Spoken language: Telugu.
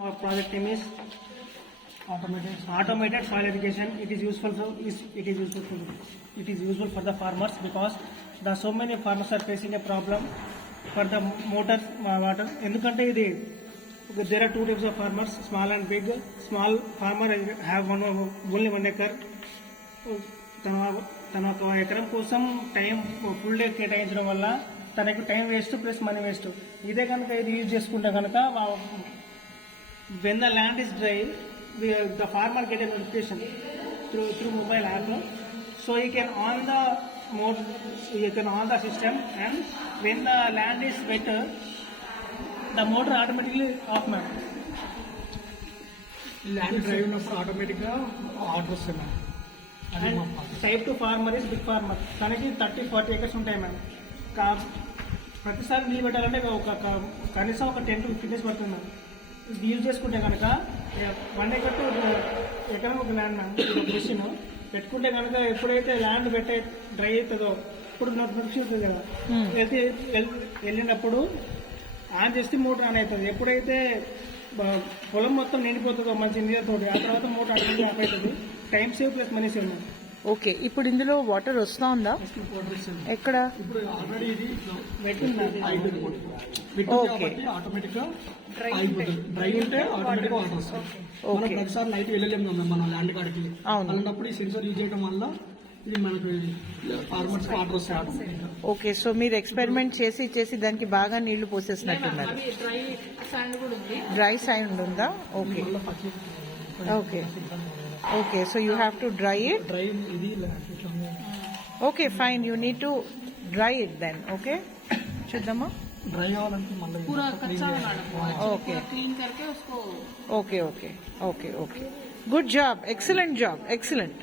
Our project name is automated soil irrigation. It is useful for the farmers because the so many farmers are facing a problem for the motor water. ఎందుకంటే ఇది there are two types of farmers, small and big. Small farmer have only 1 acre. తన ఒక ఎకరం కోసం టైం ఫుల్ డే కేటాయించడం వల్ల తనకు time waste plus money waste. ఇదే కనుక ఇది యూజ్ చేసుకుంటే కనుక when the land is dry, the farmer get a notification through mobile app, so he can on the system, and when the land is wet, the motor automatically off man. Land drive ఉన్నప్పుడు ఆటోమేటిక్గా ఆర్డర్ వస్తుంది ma'am. And type 2 farmer is big farmer. తనకి 30-40 acres ఉంటాయి మ్యామ్. ప్రతిసారి నీళ్ళు పెట్టాలంటే కనీసం ఒక 10 to 15 days పడుతుంది మ్యామ్. ఇది యూజ్ చేసుకుంటే కనుక 1 acre to ఎకరం ఒక ల్యాండ్ మ్యామ్. మిషన్ పెట్టుకుంటే కనుక ఎప్పుడైతే ల్యాండ్ డ్రై అవుతుందో ఇప్పుడు నడుచుంటుంది కదా, వెళ్ళినప్పుడు ఆన్ చేస్తే మోటార్ ఆన్ అవుతుంది. ఎప్పుడైతే పొలం మొత్తం నిండిపోతుందో మంచి నీళ్ళతో ఆ తర్వాత మోటార్ ఆటోమేటిక్ ఆఫ్ అవుతుంది. Time save plus money save ma'am. Okay, ఇప్పుడు ఇందులో వాటర్ వస్తా ఉందా? ఎక్కడ? ఇప్పుడు ఆల్రెడీ ఇది పెట్టింది ఓకే, ఆటోమేటిక్గా డ్రై ఉంటే ఆటోమేటిక్గా వాటర్ వస్తుంది. మనం ప్రతిసారి నైట్ వెళ్ళలేము కదా మన ల్యాండ్ కాడికి. అలాంటప్పుడు ఈ సెన్సర్ యూజ్ చేయడం వల్ల ఇది మనకు ఫార్మర్స్ వాటర్ వస్తాయి ఆటోమేటిక్గా. ఓకే, సో మీరు ఎక్స్పెరిమెంట్ చేసి దానికి బాగా నీళ్లు పోసేసినట్టున్నారు. డ్రై సైండ్ ఉందా? Okay okay okay, so you have to dry it. Dry ఇది okay fine, you need to dry it then. Okay, చూద్దామా? డ్రై అవ్వాలంటే మళ్ళీ okay okay okay okay okay, good job, excellent job, excellent.